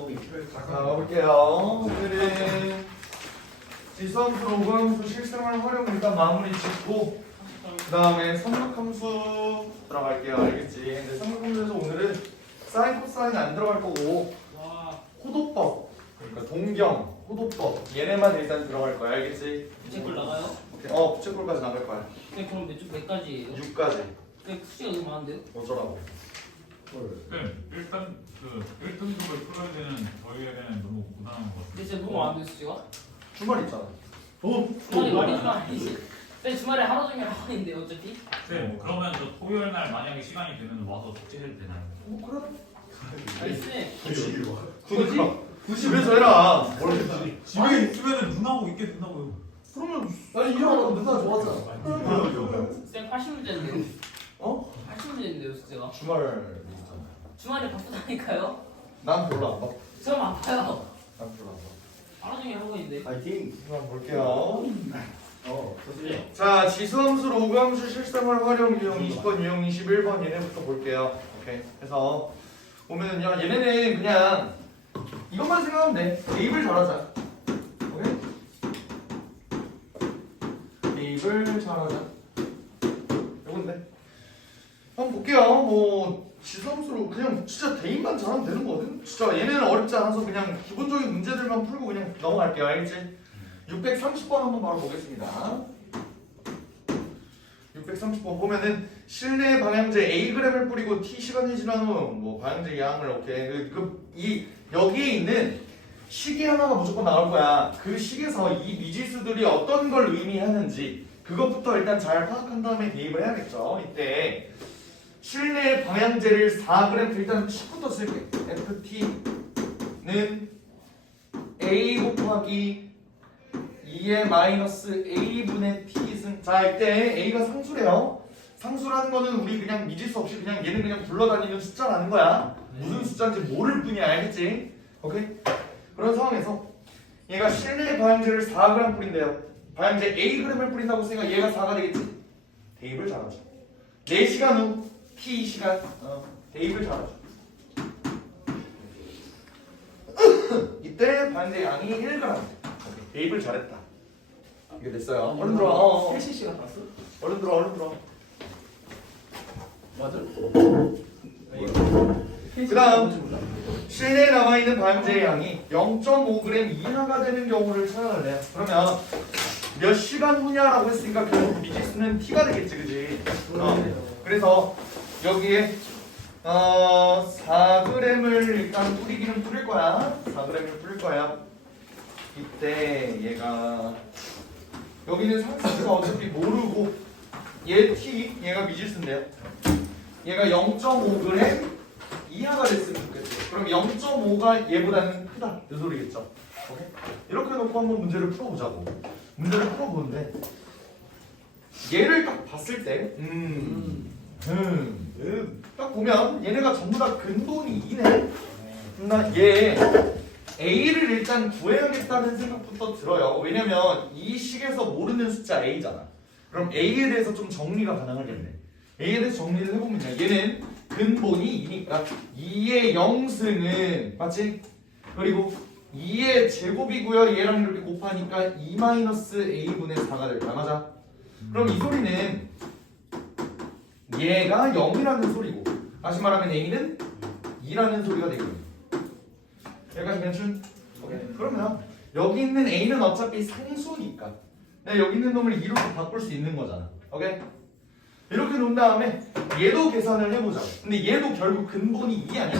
자, 가볼게요. 오늘은 지수함수, 로그함수, 실생활 활용 일단 마무리 짓고 그 다음에 삼각함수 들어갈게요. 알겠지? 근데 삼각함수에서 오늘은 사인, 코사인 안 들어갈 거고 호도법, 그러니까 동경, 호도법 얘네만 일단 들어갈 거야. 알겠지? 부채꼴 나가요? 부채꼴까지 나갈 거야. 네, 그럼 몇 가지예요? 6까지. 네, 수치가 너무 많은데요? 어쩌라고. 네, 일단 그 1등급을 풀어야 되는 저희에게는 너무 부담한 것 같아요. 근데 진짜 너무 많은데 수치가? 주말 있잖아. 주말이 말이지만 아니지. 네, 주말에 하루 종일 학원인데 어차피? 네, 그러면 저 토요일 날 만약에 시간이 되면 와서 숙제해도 되나요? 그래? 나이스. 굳이 집에서 해라. 뭘 집에 있으면 눈하고 있게 된다고요. 그러면 아니 일어나면 맨날 좋았잖아. 쌤 80문제인데요? 어? 80문제인데요 숙제가? 주말 있잖아. 주말에 바쁘다니까요? 난 별로 안 봐. 좀 아파요. 난 별로 안 봐. 하루 종일 학원인데. 파이팅. 한번 볼게요. 좋습니다. 자, 지수함수, 로그함수, 실생활 활용 유형 20번, 유형 21번 얘네부터 볼게요. 오케이. 그래서 보면은요, 얘네는 그냥 이것만 생각하면 돼. 대입을 잘하자. 오케이? 대입을 잘하자. 요건데. 한번 볼게요. 뭐 지수함수로 그냥 진짜 대입만 잘하면 되는 거거든. 진짜 얘네는 어렵지 않아서 그냥 기본적인 문제들만 풀고 그냥 넘어갈게요. 알겠지? 630번 한번 바로 보겠습니다. 630번 보면은 실내 방향제 Ag을 뿌리고 T시간이 지난 후 뭐 방향제 양을 오케이 이 여기에 있는 식이 하나가 무조건 나올 거야. 그 식에서 이 미지수들이 어떤 걸 의미하는지 그것부터 일단 잘 파악한 다음에 대입을 해야겠죠. 이때 실내 방향제를 4g 일단 식부터 쓸게. FT는 A 곱하기 2의 마이너스 A분의 T승. 자, 이때 A가 상수래요. 상수라는 거는 우리 그냥 미지수 없이 그냥 얘는 그냥 굴러다니는 숫자라는 거야. 무슨 숫자인지 모를 뿐이야. 알겠지? 오케이? 그런 상황에서 얘가 실내 방향제를 4g 뿌린대요. 방향제 Ag을 뿌린다고 했으니까 얘가 4가 되겠지? 대입을 잘하죠. 4시간 후 T시간 대입을 잘하죠. 이때 방향제 양이 1g. 대입을 잘했다. 이게 됐어요. 얼른 들어. 3cc 갔어? 얼른 들어. 얼른 들어. 맞아. 그다음 실내에 남아있는 방향제의 양이 0.5g 이하가 되는 경우를 찾아내요. 그러면 몇 시간 후냐라고 했으니까 결국 미지수는 t가 되겠지, 그지? 그래서 여기에 4g을 일단 뿌리기는 뿌릴 거야. 4g을 뿌릴 거야. 이때 얘가 여기는 상수가 어차피 모르고 얘 t 얘가 미지수인데요. 얘가 0.5g 이하가 됐으면 좋겠어요. 그럼 0.5가 얘보다는 크다 이 소리겠죠. 오케이? 이렇게 놓고 한번 문제를 풀어보자고. 문제를 풀어보는데 얘를 딱 봤을 때 딱 보면 얘네가 전부 다 근본이 2네. 나 얘 A를 일단 구해야겠다는 생각부터 들어요. 왜냐면 이 식에서 모르는 숫자 A잖아. 그럼 A에 대해서 좀 정리가 가능하겠네. A에 대해서 정리를 해보면 얘는 근본이 2니까 2의 0승은 맞지? 그리고 2의 제곱이고요. 얘랑 이렇게 곱하니까 2-A분의 4가 될 거야. 맞아? 그럼 이 소리는 얘가 0이라는 소리고 다시 말하면 A는 2라는 소리가 되거든요. 여기까지 괜춘? 오케이. 그러면 여기 있는 A는 어차피 상수니까 내가 여기 있는 놈을 2로 바꿀 수 있는 거잖아. 오케이? 이렇게 놓은 다음에 얘도 계산을 해보자. 근데 얘도 결국 근본이 2 아니야?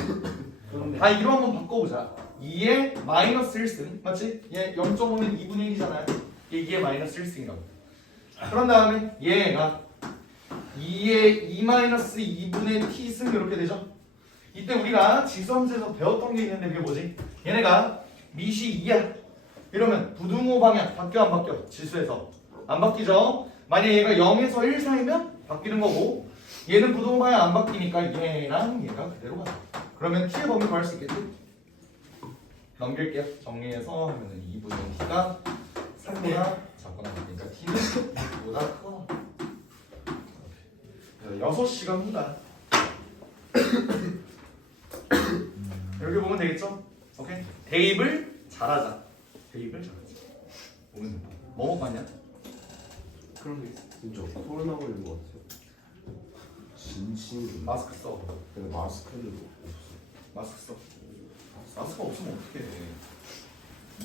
다 2로 한번 바꿔보자. 2의 마이너스 1승 맞지? 얘 0.5는 2분의 1이잖아요. 얘 2의 마이너스 1승이라고. 그런 다음에 얘가 2의 2-2분의 t승 이렇게 되죠? 이때 우리가 지수함수에서 배웠던 게 있는데 그게 뭐지? 얘네가 미시 2야. 이러면 부등호 방향 바뀌어 안 바뀌어? 지수에서 안 바뀌죠? 만약 얘가 0에서 1 사이면 바뀌는 거고 얘는 부등호 방향 안 바뀌니까 얘랑 얘가 그대로 가자. 그러면 t의 범위 구할 수 있겠지? 넘길게요. 정리해서 하면은 2분의 t가 3보다 작거나 같으니까 t는 2보다 커. 6시간 후다. 이렇게 보면 되겠죠? 오케이? 대입을 잘하자. 대입을 잘하자. 뭐 먹고 왔냐? 그런 게 있어. 진짜 코로나고 있는 거 같아요. 진심. 마스크 써. 근데 마스크는 없어. 마스크 써. 마스크 없으면 어떡해.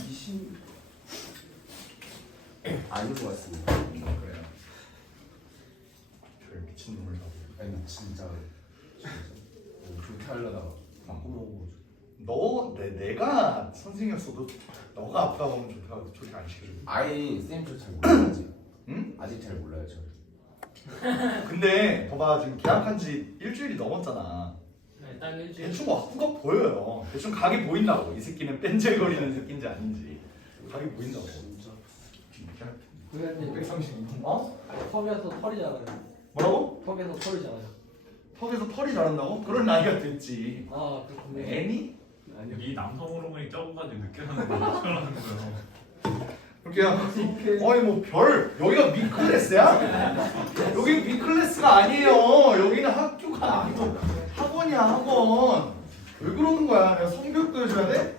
이심 아닌 것 같습니다. 그래요. 별 미친놈을 다. 아니 진짜 그렇게 하려다가 바꿔먹어. 내가 선생이었어도 너가 아프다 보면 좋다고 저렇게 안 시켜줘. 아니 쌤 저 잘 몰라요 아직. 응? 아직 잘 몰라요 저. 근데 봐봐 지금 계약한 지 일주일이 넘었잖아. 네, 딱 일주일. 대충 학구가 보여요. 대충 각이 보인다고. 이 새끼는 뺀질거리는 새끼인지 아닌지 각이 보인다고. 진짜. 진짜. 선생님 132분. 어? 턱에서 털이 자라요. 뭐라고? 턱에서 털이 자라요. 턱에서 털이 자란다고? 그런 나이가 됐지. 아 그렇군요. 애니? 아니요. 이 남성 호르몬이 적은까지 느껴하는 거 어쩌라는 거예요. 그렇게요. 어이 뭐 별 여기가 미클래스야? 여기 미클래스가 아니에요. 여기는 학교가 아니고 학원이야 학원. 왜 그러는 거야? 내가 성교육도 해줘야 돼?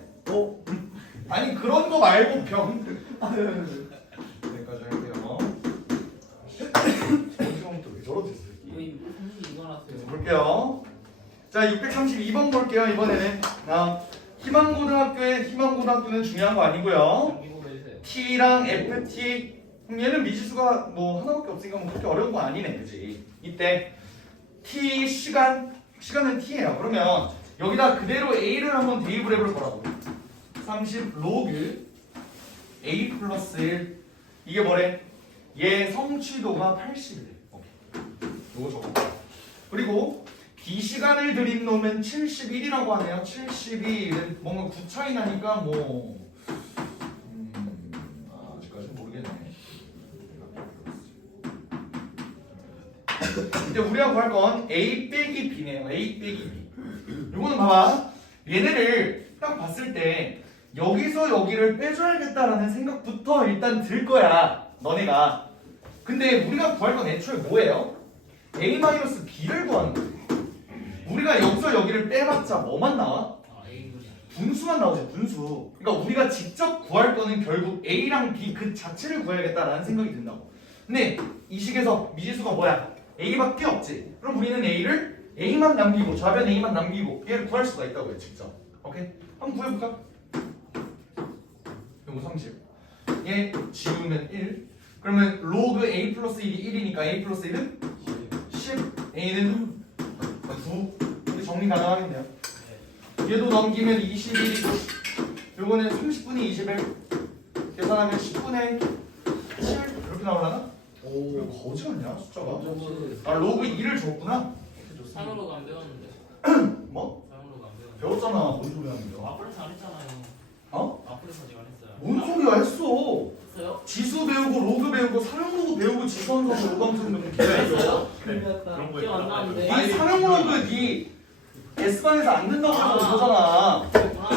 아니 그런 거 말고 병. 여기까지 할게요. 어디서 또왜 저러지 이 새끼. 여기 선생님 이거 나왔어요. 볼게요. 자 632번 볼게요. 이번에는 희망고등학교는 중요한 거 아니고요. 이거 해주세요. T랑 FT 얘는 미지수가 뭐 하나밖에 없으니까 뭐 그렇게 어려운 건 아니네, 그렇지? 이때 T 시간은 T예요. 그러면 여기다 그대로 A를 한번 대입을 해볼 거라고. 30 로그 A 플러스 1 이게 뭐래? 얘 성취도가 80이래. 오케이. 요거 적어. 그리고 B 시간을 들인 놈은 71이라고 하네요. 72는 뭔가 9 차이 나니까 뭐 아직까지 모르겠네. 근데 우리가 구할 건 A 빼기 B네요. A 빼기 B. 이거는 봐봐. 얘네를 딱 봤을 때 여기서 여기를 빼줘야겠다라는 생각부터 일단 들 거야. 너네가. 근데 우리가 구할 건 애초에 뭐예요? A-B를 구하는 거야. 우리가 여기서 여기를 빼봤자 뭐만 나와? 분수만 나오지 분수. 그러니까 우리가 직접 구할 거는 결국 A랑 B 그 자체를 구해야겠다라는 생각이 든다고. 근데 이 식에서 미지수가 뭐야? A밖에 없지. 그럼 우리는 A만 남기고 좌변 A만 남기고 얘를 구할 수가 있다고요 직접. 오케이? 한번 구해볼까? 요거 30. 얘 지우면 1. 그러면 로그 A 플러스 1이 1이니까 A 플러스 1은 10. A는 9. 우리 정리 가능하겠네요. 얘도 넘기면 21이고 요거는 30분의 21 계산하면 10분의 7 이렇게 나오려나? 이거 거지 같냐 숫자가? 아 로그 2를 줬구나? 상으로 안 배웠는데. 뭐? 상으로 안 배웠는데. 배웠잖아 뭔 소리 하는 거야? 앞으로서 안 했잖아요. 어? 앞으로서 아직 안 했어요. 뭔 소리야 했어. 했어요? 지수 배우고 로그 배우고 상용 로그 배우고 지수함수 오감수 배우고 했어요? 네, 큰일났다. 그런 거 기억 안 있다고. 나는데. 니 상용 로그 니 S반에서 안 된다고 해서 이거잖아. 그랬구나.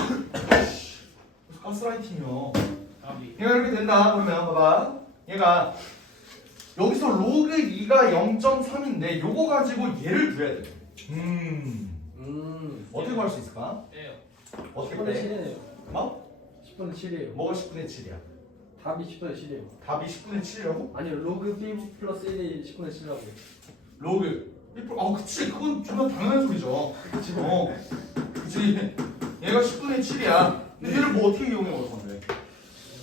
가스라이팅이요. 까비. 얘가 이렇게 된다 그러면 봐봐 얘가 여기서 로그 2가 0.3인데 요거 가지고 얘를 구해야 돼. 어떻게 구할 수 있을까? 빼요. 어떻게 10분의 빼? 7이에요. 뭐? 10분의 7이에요. 뭐가 10분의 7이야? 답이 10분의 7이에요. 답이 10분의 7이라고? 아니요 로그 B 플러스 1이 10분의 7이라고요. 로그 그치 그건 존나 당연한 소리죠. 그치 얘가 10분의 7이야. 근데 얘를 뭐 어떻게 이용해 볼 건데?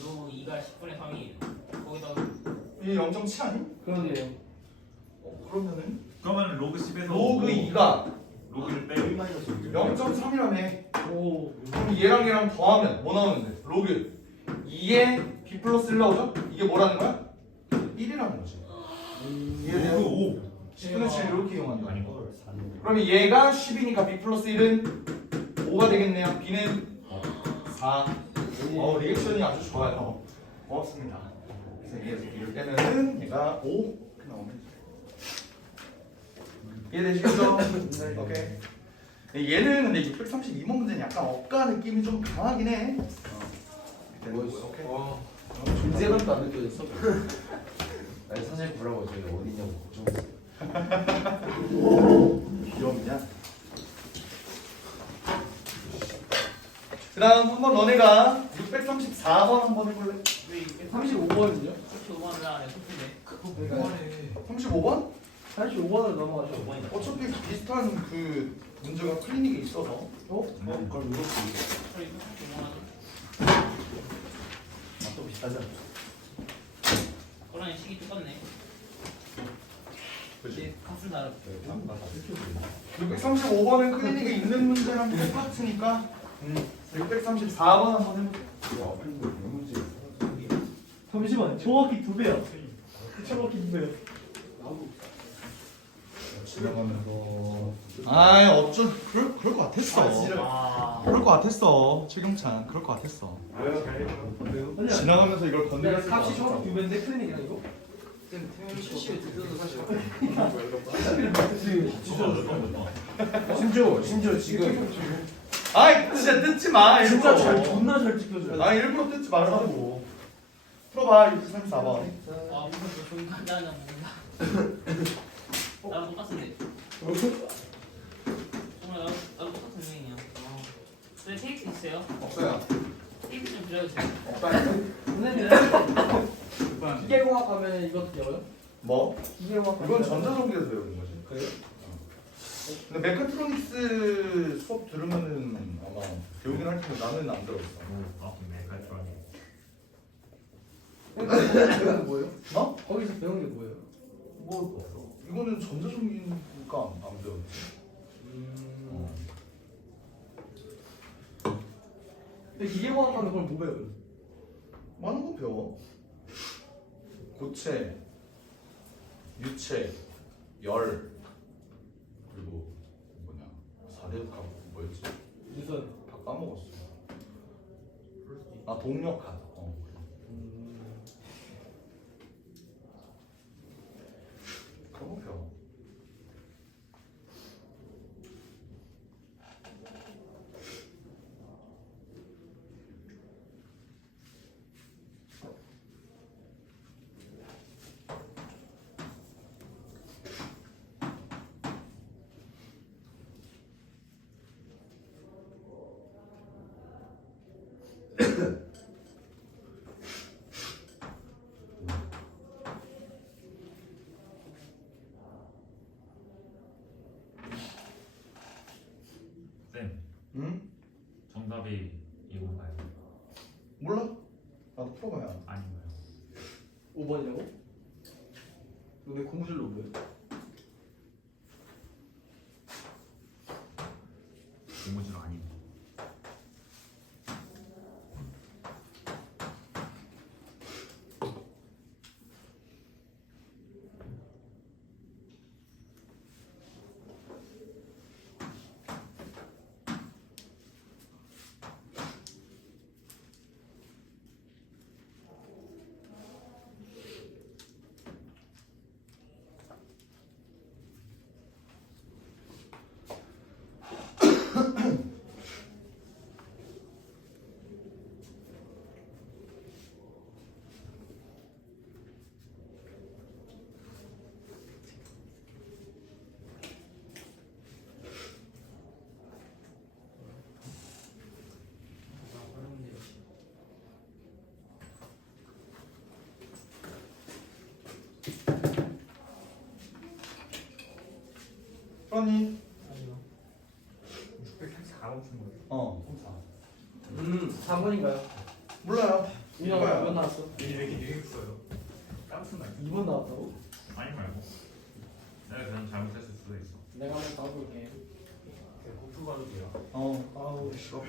로 2가 10분의 3이에요. 거기다가 얘 0.7 아니? 그렇네요. 그러면은 그러면 로그 10에서 로그 2가 로그를 빼요. 0.3이라며. 오. 그럼 얘랑 더하면 뭐 나오는데? 로그 2에 B 플러스 1 나오죠? 이게 뭐라는 거야? 1이라는 거지. 이해돼요? 로그 5. 10분의 7 이렇게 이용한다. 아니고. 그러면 얘가 10이니까 B 플러스 1은 5가 되겠네요. B는 4. 리액션이 아주 좋아요. 고맙습니다. 그래서 얘에서 B를 빼면은 얘가 5 이렇게 나오면 이해되시죠? 네, 오케이. 얘는 근데 632번 문제는 약간 억가 느낌이 좀 강하긴 해. 오케이. 존재감도 안 느껴졌어. 아니 사실 보라고 저희 어디냐고 걱정했어. 귀엽냐? 그 다음 한번 너네가 634번 한번 해볼래? 왜 이게 35번은요? 35번을 하네 소품네 35번? 35번을 넘어가죠. 어차피 비슷한 그 문제가 클리닉에 있어서 그럼 이거 저희 35번 하죠 또 비슷하지 않나? 그러니 식이 똑같네 그치? 값을 다르 635번은 클리닉에 있는 문제랑 똑같으니까 634번 한번 해볼게. 이거 앞에 있는 거 문제. 잠시만, 정확히 2배야. 정확히 2배야. 지나가면서 아 어쩔 그럴 것 같았어. 아 그럴 것 같았어. 최경찬 그럴 것 같았어. 아니야. 지나가면서 이걸 내가 건드렸을 것 값이 같았어. 정확히 2배인데 클리닉이야 이거? 심지어 지금 아이 진짜 뜯지 마. 진짜 일부러. 잘 존나 잘 지켜줘요. 아 일부러 뜯지 말라고. 풀어봐 634번. 아 무슨 좋은 간장 먹는다 나랑 똑같은데 정말 나랑 똑같은 유행이야 네 테이프 있어요? 없어요. 테이프 좀 빌려주세요 선생님, 기계공학 하면 이것도 배워요? 뭐? 기계공학 이건 전자전기에서 배우는 거지. 그래요? 근데 메카트로닉스 수업 들으면은 아마 배우긴 할 텐데 나는 안 들었어. 거기서 배운 게 뭐예요? 어? 거기서 배운 게 뭐예요? 뭐 이거는 전자전기니까 안 배웠지. 근데 기계공학 하면 그걸 뭐 배워요? 많은 거 배워. 고체, 유체, 열 그리고 뭐냐 4대극하고 뭐였지? 무슨? 다 까먹었어. 아 동력학. 그런 거 배워. 쌤, 응? 정답이 이건가요? 몰라? 나도 풀어봐야. 아닌가요? 5번이라고? 왜 공실로 왜? 고무줄 아닌가? 풀었니? 아니요 634번 준 거예요? 어. 4번인가요? 몰라요. 이거 이거야. 몇 나왔어? 왜 이렇게 유행했어요? 깜짝 놀랐어. 2번 나왔다고? 아니 말고 내가 그냥 잘못했을 수도 있어. 내가 한번 가볼게. 복수 가도 돼요. 아우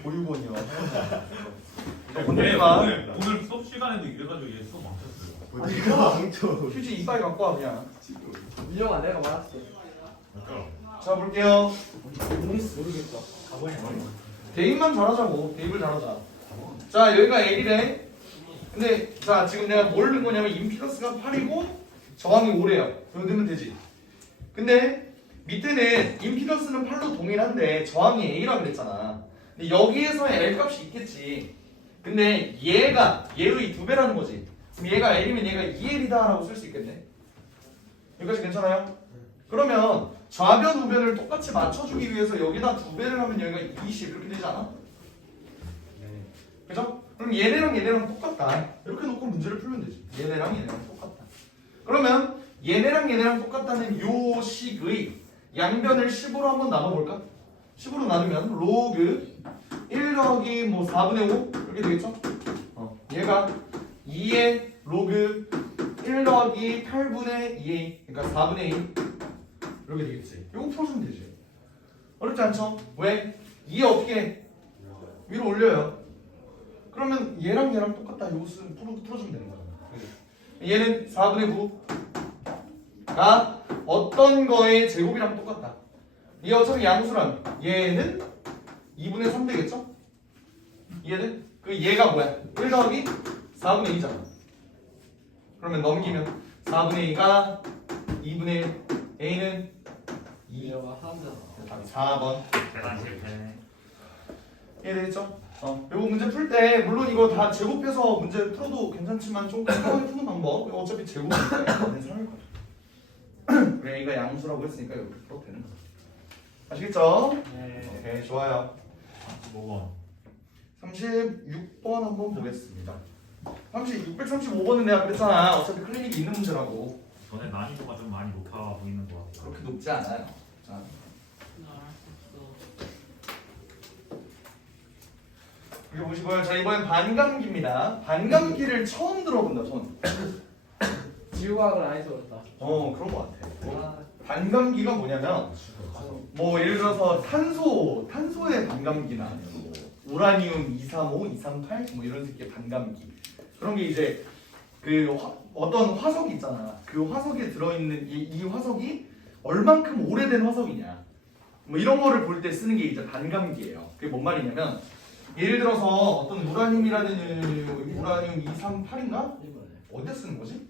보육원이요. 네, 건드리지 마. 오늘 수업 시간에도 이래가지고 얘 수업 망쳤어요. 이거 휴지 이빨 갖고 와 그냥. 민영아 내가 말았어. 그러니까 자 볼게요. 모르겠다. 대입만 잘하자고. 대입을 잘하자. 자 여기가 L이래. 근데 자 지금 내가 뭘 넣은 거냐면 임피던스가 8이고 저항이 5래요. 그러면 되지. 근데 밑에는 임피던스는 8로 동일한데 저항이 A라 그랬잖아. 근데 여기에서의 L 값이 있겠지. 근데 얘로 이 2배라는 거지. 그럼 얘가 L이면 얘가 2L이다 라고 쓸 수 있겠네. 여기까지 괜찮아요? 그러면 좌변 우변을 똑같이 맞춰주기 위해서 여기다 2배를 하면 여기가 20 이렇게 되지 않아? 그죠? 그럼 얘네랑 똑같다. 이렇게 놓고 문제를 풀면 되지. 얘네랑 똑같다. 그러면 얘네랑 똑같다는 요 식의 양변을 10으로 한번 나눠볼까? 10으로 나누면 로그 1 더하기 뭐 4분의 5 이렇게 되겠죠? 얘가 2의 로그 1 더하기 8분의 2a 그러니까 4분의 2 이렇게 되겠지. 이거 풀어주면 되지. 어렵지 않죠? 왜? 2에 어떻게 해? 위로 올려요. 그러면 얘랑 똑같다. 이거 풀어주면 되는 거야. 얘는 4분의 9가 어떤 거의 제곱이랑 똑같다. 얘 어차피 양수라면 얘는 2분의 3 되겠죠? 얘는 그 얘가 뭐야? 1 더하기 4분의 2잖아. 그러면 넘기면 4분의 2가 2분의 1 A는 2 미영아 한다. 답이 4번. 계산 실패. 이해되겠죠? 요거 문제 풀 때 물론 이거 다 제곱해서 문제 풀어도 괜찮지만 좀 꼼꼼하게 푸는 방법. 이거 어차피 제곱이니까 많은 사람일 거야. 그래 A가 양수라고 했으니까 이렇게 풀어도 되는 거야. 아시겠죠? 네. 오케이 좋아요. 35번. 36번 한번 보겠습니다. 635번은 내가 그랬잖아. 어차피 클리닉이 있는 문제라고. 너네 난이도가 좀 많이 높아 보이는 것 같아. 그렇게 높지 않아요. 자, 여기 보시고요. 자 이번엔 반감기입니다. 반감기를 처음 들어본다 손. 지우학을 안 해서 그렇다. 그런 거 같아. 아, 반감기가 뭐냐면 뭐 예를 들어서 탄소의 반감기나 뭐 우라늄 235, 238 뭐 이런 새끼의 반감기 그런 게 이제 그 어떤 화석이 있잖아. 그 화석에 들어있는 이 화석이 얼만큼 오래된 화석이냐 뭐 이런 거를 볼 때 쓰는 게 이제 반감기예요. 그게 뭔 말이냐면 예를 들어서 어떤 우라늄이라든지 우라늄 238인가 어디다 쓰는 거지?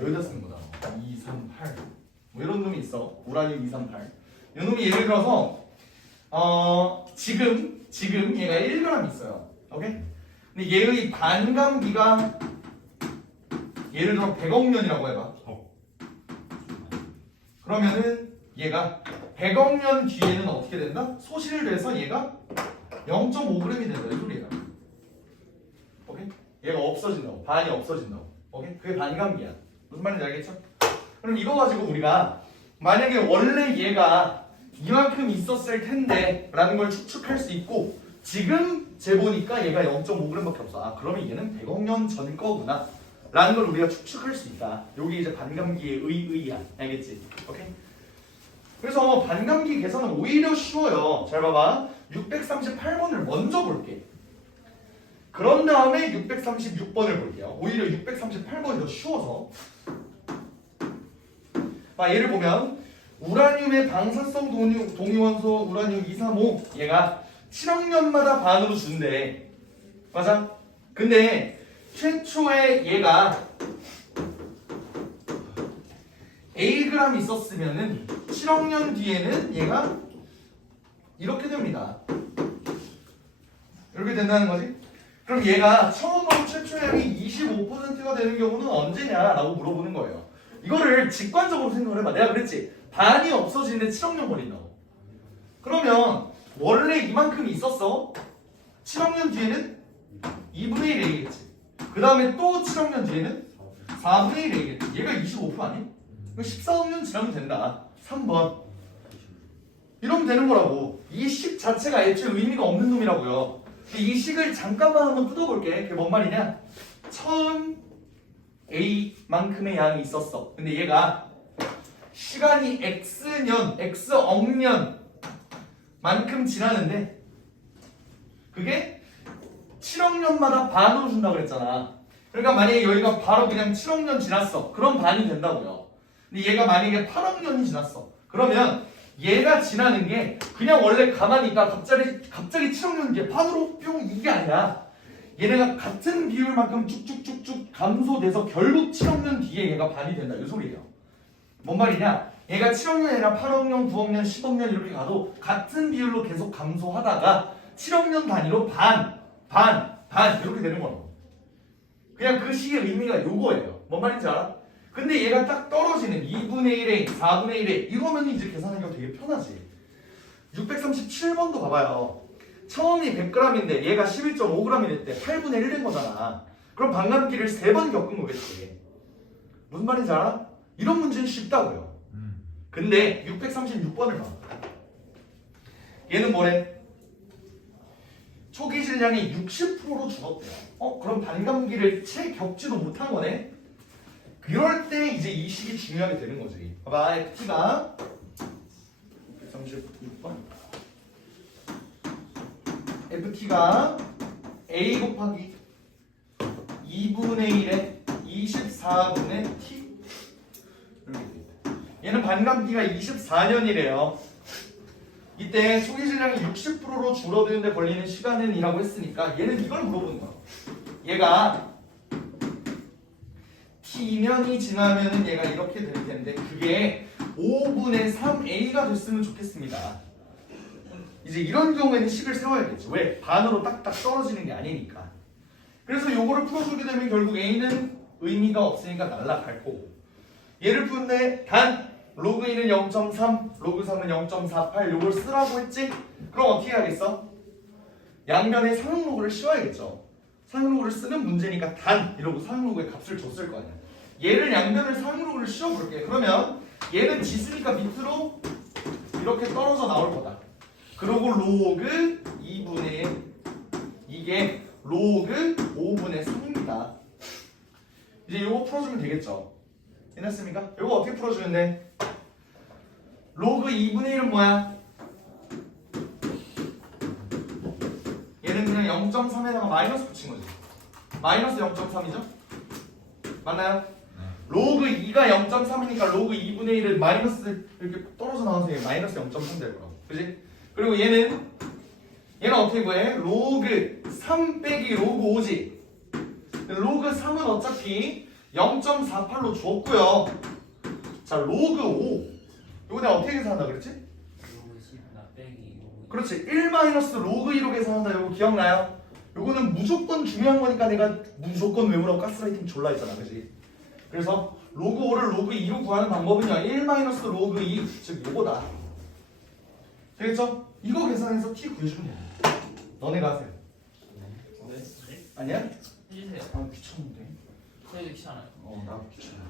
여기다 쓰는 거다. 238 뭐 이런 놈이 있어. 우라늄 238 이 놈이 예를 들어서 지금 얘가 1g 있어요. 오케이? 근데 얘의 반감기가 예를 들어 100억 년이라고 해봐. 그러면은 얘가 100억 년 뒤에는 어떻게 된다? 소실돼서 얘가 0.5g이 된다. 이 소리야. 오케이? 얘가 없어진다고. 반이 없어진다고. 오케이? 그게 반감기야. 무슨 말인지 알겠죠? 그럼 이거 가지고 우리가 만약에 원래 얘가 이만큼 있었을 텐데 라는 걸 추측할 수 있고 지금 재보니까 얘가 0.5g밖에 없어. 아 그러면 얘는 100억 년 전 거구나 라는 걸 우리가 추측할 수 있다. 여기 이제 반감기의 의의야. 알겠지? 오케이? 그래서 반감기 계산은 오히려 쉬워요. 잘 봐봐. 638번을 먼저 볼게. 그런 다음에 636번을 볼게요. 오히려 638번이 더 쉬워서. 얘를 보면 우라늄의 방사성 동위원소 우라늄 235 얘가 7억 년마다 반으로 준대. 맞아? 근데 최초에 얘가 Ag 있었으면은 7억 년 뒤에는 얘가 이렇게 됩니다. 이렇게 된다는 거지? 그럼 얘가 처음으로 최초의 양이 25%가 되는 경우는 언제냐라고 물어보는 거예요. 이거를 직관적으로 생각을 해봐. 내가 그랬지. 반이 없어지는데 7억 년 걸린다고. 그러면 원래 이만큼 있었어. 7억 년 뒤에는 2분의 1 A겠지. 그 다음에 또 7억 년 뒤에는 4분의 1 A겠지. 얘가 25% 아니? 14억 년 지나면 된다. 3번. 이러면 되는 거라고. 이 식 자체가 애초에 의미가 없는 놈이라고요. 이 식을 잠깐만 한번 뜯어볼게. 그게 뭔 말이냐? 처음 A만큼의 양이 있었어. 근데 얘가 시간이 X년, X억 년만큼 지나는데 그게 7억 년마다 반으로 준다고 그랬잖아. 그러니까 만약에 여기가 바로 그냥 7억 년 지났어. 그럼 반이 된다고요. 근데 얘가 만약에 8억 년이 지났어. 그러면 얘가 지나는 게 그냥 원래 가만히 있다 갑자기 7억 년 뒤에 반으로 뿅 이게 아니라 얘네가 같은 비율만큼 쭉쭉쭉쭉 감소돼서 결국 7억 년 뒤에 얘가 반이 된다. 이 소리예요. 뭔 말이냐? 얘가 7억 년이 아니라 8억 년, 9억 년, 10억 년 이렇게 가도 같은 비율로 계속 감소하다가 7억 년 단위로 반 이렇게 되는 거라고. 그냥 그 식의 의미가 요거예요. 뭔 말인지 알아? 근데 얘가 딱 떨어지는 2분의 1에 4분의 1에 이러면 이제 계산하기가 되게 편하지. 637번도 봐봐요. 처음이 100g인데 얘가 11.5g이 됐대. 8분의 1 된 거잖아. 그럼 반감기를 3번 겪은 거겠지. 무슨 말인지 알아? 이런 문제는 쉽다고요. 근데 636번을 봐. 얘는 뭐래? 초기 질량이 60%로 줄었대요. 그럼 반감기를 채 겪지도 못한 거네? 그럴 때 이제 이 식이 중요하게 되는 거지. 봐봐, FT가 636번. FT가 A 곱하기 2분의 1에 24분의 T. 이렇게 돼 있다. 얘는 반감기가 24년이래요. 이때 초기 질량이 60%로 줄어드는데 걸리는 시간은 이라고 했으니까 얘는 이걸 물어보는 거야. 얘가 T년이 지나면은 얘가 이렇게 될 텐데 그게 5분의 3A가 됐으면 좋겠습니다. 이제 이런 경우에는 식을 세워야겠죠. 왜? 반으로 딱딱 떨어지는 게 아니니까. 그래서 요거를 풀어주게 되면 결국 A는 의미가 없으니까 날아갈 거고, 얘를 푸는데 단 로그 2는 0.3, 로그 3은 0.48 요걸 쓰라고 했지? 그럼 어떻게 하겠어? 양면에 상응로그를 씌워야겠죠. 상응로그를 쓰는 문제니까 단 이러고 상응로그의 값을 줬을 거 아니야. 얘를 양면을 상응로그를 씌워볼게. 그러면 얘는 지수니까 밑으로 이렇게 떨어져 나올 거다. 그리고 로그 2분의 이게 로그 5분의 3입니다. 이제 요거 풀어주면 되겠죠. 해놨습니까? 요거 어떻게 풀어주면 돼? 로그 2분의 1은 뭐야? 얘는 그냥 0.3에다가 마이너스 붙인 거지. 마이너스 0.3이죠? 맞나요? 로그 2가 0.3이니까 로그 2분의 1을 마이너스 이렇게 떨어져 나와서 얘 마이너스 0.3 될 거라고. 그지? 그리고 얘는 어떻게 구해? 로그 3 빼기 로그 5지. 로그 3은 어차피 0.48로 주었고요. 자, 로그 5. 이거 내가 어떻게 계산한다 그랬지? 로그 10 빼기 로그 그렇지. 1 마이너스 로그 2로 계산한다. 이거 기억나요? 요거는 무조건 중요한 거니까 내가 무조건 외우라고 가스라이팅 졸라 했잖아. 그지? 그래서 로그 5를 로그 2로 구하는 방법은요. 1 마이너스 로그 2, 즉 요거다. 되겠죠? 이거 계산해서 t 구해주면 돼. 너네가 하세요. 네? 아니야? 해주세요. 아 귀찮은데. 저희도 귀찮아요. 나도 귀찮아.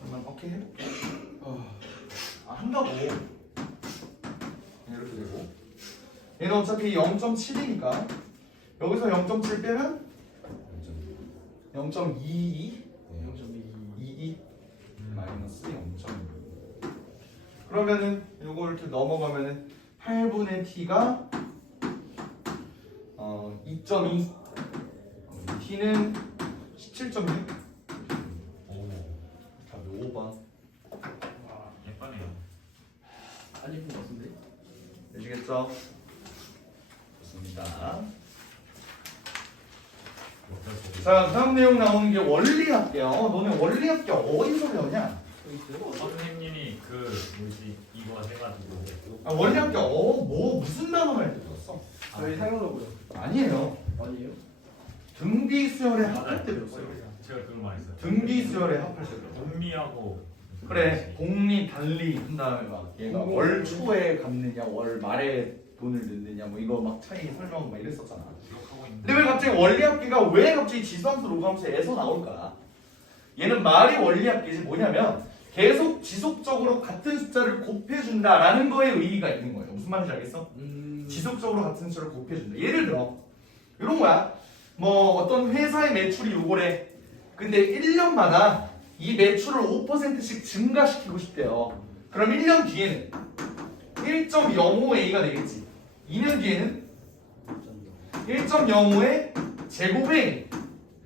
그러면 오케이 해볼게. 한다고. 이렇게 되고. 얘는 어차피 0.7이니까 여기서 0.7 빼면 0.22 22 마이너스 0.2. 그러면은 요걸 이렇게 넘어가면은 8분의 t가 2.2 t는 17.6. 답이 5번. 예쁘네요. 안 예쁜 것 같은데? 되시겠죠? 좋습니다. 자, 다음 내용 나오는 게 원리학계요. 너네 원리학계 어디서 배웠냐? 선생님이 그 뭐지 이거 해가지고 원리학계 뭐 무슨 단어를 할 때 배웠어? 저희 상으로고요. 아니에요. 아니에요? 등비 수열의 합할 때 배웠어요. 제가 그걸 말했어요. 등비 수열의 합할 때 배웠어요. 공미하고 그래, 공리 달리 한 다음에 막 얘가 월 초에 갚느냐, 월 말에 돈을 넣느냐, 뭐 이거 막 차이 설명하고 막 이랬었잖아. 기억하고 있는데. 근데 왜 갑자기 원리합계가 왜 갑자기 지수함수 로그함수에서 나올까? 얘는 말이 원리합계지 뭐냐면 계속 지속적으로 같은 숫자를 곱해준다라는 거에 의의가 있는 거예요. 무슨 말인지 알겠어? 지속적으로 같은 숫자를 곱해준다. 예를 들어 이런 거야. 뭐 어떤 회사의 매출이 요거래. 근데 1년마다 이 매출을 5%씩 증가시키고 싶대요. 그럼 1년 뒤에는 1.05A가 되겠지. 2년 뒤에는 1.05의 제곱A,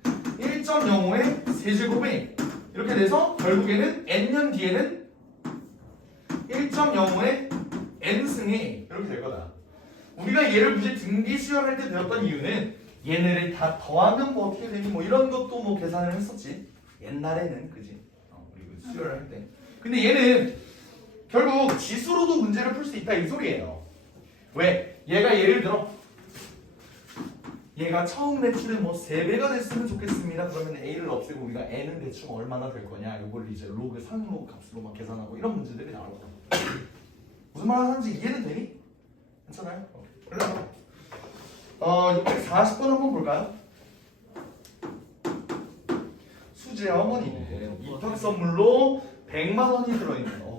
1.05의 세제곱A 이렇게 돼서 결국에는 n년 뒤에는 1.05의 n승의 이렇게 될 거다. 우리가 얘를 굳이 등비 수열할 때 배웠던 이유는 얘네를 다 더하면 뭐 어떻게 되니 뭐 이런 것도 뭐 계산을 했었지. 옛날에는 그지? 우리 수열을 할 때. 근데 얘는 결국 지수로도 문제를 풀 수 있다 이 소리예요. 왜? 얘가 예를 들어 얘가 처음 매출이 뭐 3배가 됐으면 좋겠습니다. 그러면 A를 없애고 우리가 N은 대충 얼마나 될 거냐 이걸 이제 로그 상로그 값으로만 계산하고 이런 문제들이 나올 거야. 무슨 말 하는지 이해는 되니? 괜찮아요? 그래서 640번 한번 볼까요? 수지의 어머니는 입학 선물로 100만 원이 들어있는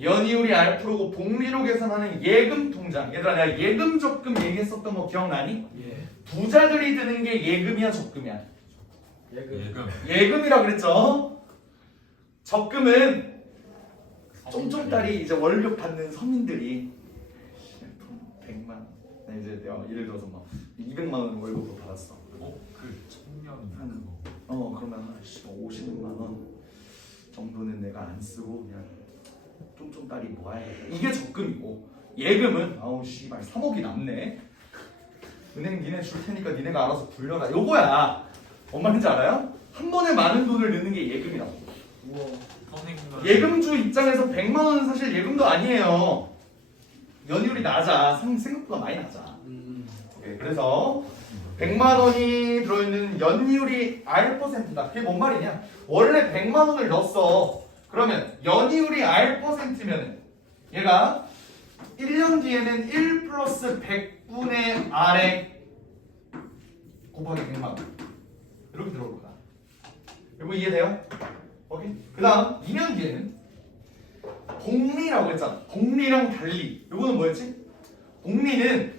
연이율이 R프로고 복리로 계산하는 예금 통장. 얘들아 내가 예금 적금 얘기했었던 거 기억나니? 예. 부자들이 드는 게 예금이야 적금이야? 예금. 예금이라 그랬죠? 적금은 쫌쫌따리 이제 월급 받는 서민들이 100만 원. 이제 내가 예를 들어서 막 200만 원 월급으로 받았어. 그 청년 그거. 그러면 한 50만 원 정도는 내가 안 쓰고 그냥 쫌쫌따리 모아야겠다. 이게 적금이고 예금은 아우 씨발 3억이 남네. 은행 니네 줄 테니까 니네가 알아서 굴려라. 요거야. 뭔 말인지 알아요? 한 번에 많은 돈을 넣는 게 예금이라고. 우와. 선생님과 예금주 입장에서 100만 원은 사실 예금도 아니에요. 연율이 낮아. 생각보다 많이 낮아. 오케이, 그래서 100만 원이 들어있는 연이율이 R%다. 그게 뭔 말이냐? 원래 100만 원을 넣었어. 그러면 연이율이 R%면 얘가 1년 뒤에는 1 플러스 100분의 R에 곱하기 100만 원. 이렇게 들어올 거다. 이거 이해돼요? 오케이. 그 다음 2년 뒤에는 복리라고 했잖아. 복리랑 달리. 이거는 뭐였지? 복리는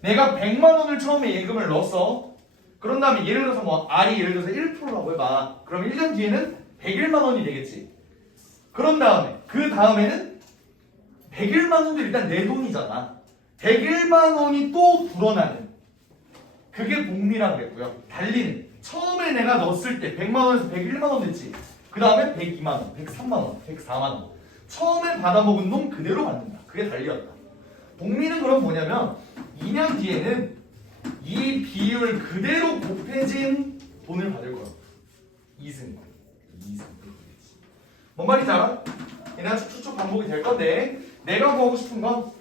내가 100만 원을 처음에 예금을 넣었어. 그런 다음에 예를 들어서 뭐 R이 예를 들어서 1%라고 해봐. 그럼 1년 뒤에는 101만 원이 되겠지. 그런 다음에 그 다음에는 101만 원도 일단 내 돈이잖아. 101만 원이 또 불어나는 그게 복리라고 그랬고요. 달리는 처음에 내가 넣었을 때 100만 원에서 101만 원 됐지. 그 다음에 102만 원, 103만 원, 104만 원. 처음에 받아먹은 돈 그대로 받는다. 그게 달리였다. 복리는 그럼 뭐냐면 2년 뒤에는 이 비율 그대로 곱해진 돈을 받을 거야. 2승. 뭔 말인지 알아? 얘네가 쭉쭉쭉 반복이 될 건데 내가 구하고 싶은 건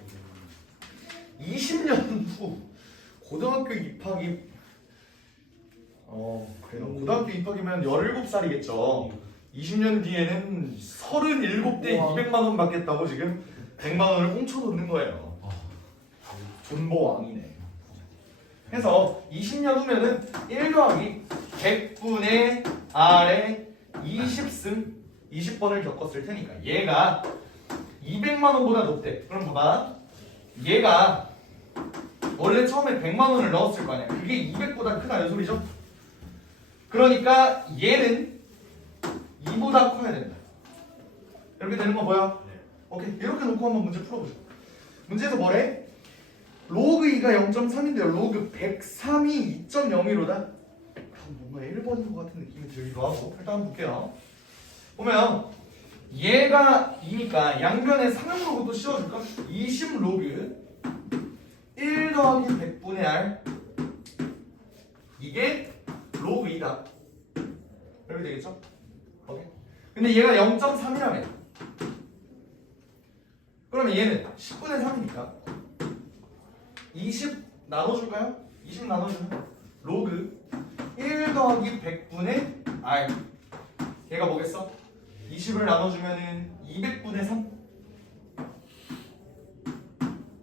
20년 후 고등학교 입학이 그래요. 고등학교 입학이면 17살이겠죠. 20년 뒤에는 37대 200만 원 받겠다고 지금 100만 원을 꽁쳐놓는 거예요. 존버왕이네. 그래서 20년 후면은 1 더하기 100분의 R에 20승 20번을 겪었을 테니까 얘가 200만 원보다 높대. 그럼 봐봐. 얘가 원래 처음에 100만 원을 넣었을 거 아니야. 그게 200보다 크다 이 소리죠? 그러니까 얘는 2보다 커야 된다. 이렇게 되는 거 뭐야? 오케이. 이렇게 놓고 한번 문제 풀어보자. 문제에서 뭐래? 로그 2가 0.3인데요. 로그 103이 2.01로다. 뭔가 1번인 것 같은 느낌이 들기도 하고. 일단 한번 볼게요. 보면 얘가 2니까 양변에 상형 로그도 씌워줄까? 20 로그 1 더하기 100분의 R 이게 로그 2다. 이렇게 되겠죠? 오케이. 근데 얘가 0.3이라며. 그러면 얘는 10분의 3이니까 20 나눠줄까요? 20 나눠주면 로그 1 더하기 100분의 R 얘가 뭐겠어? 20을 나눠주면은 200분의 3.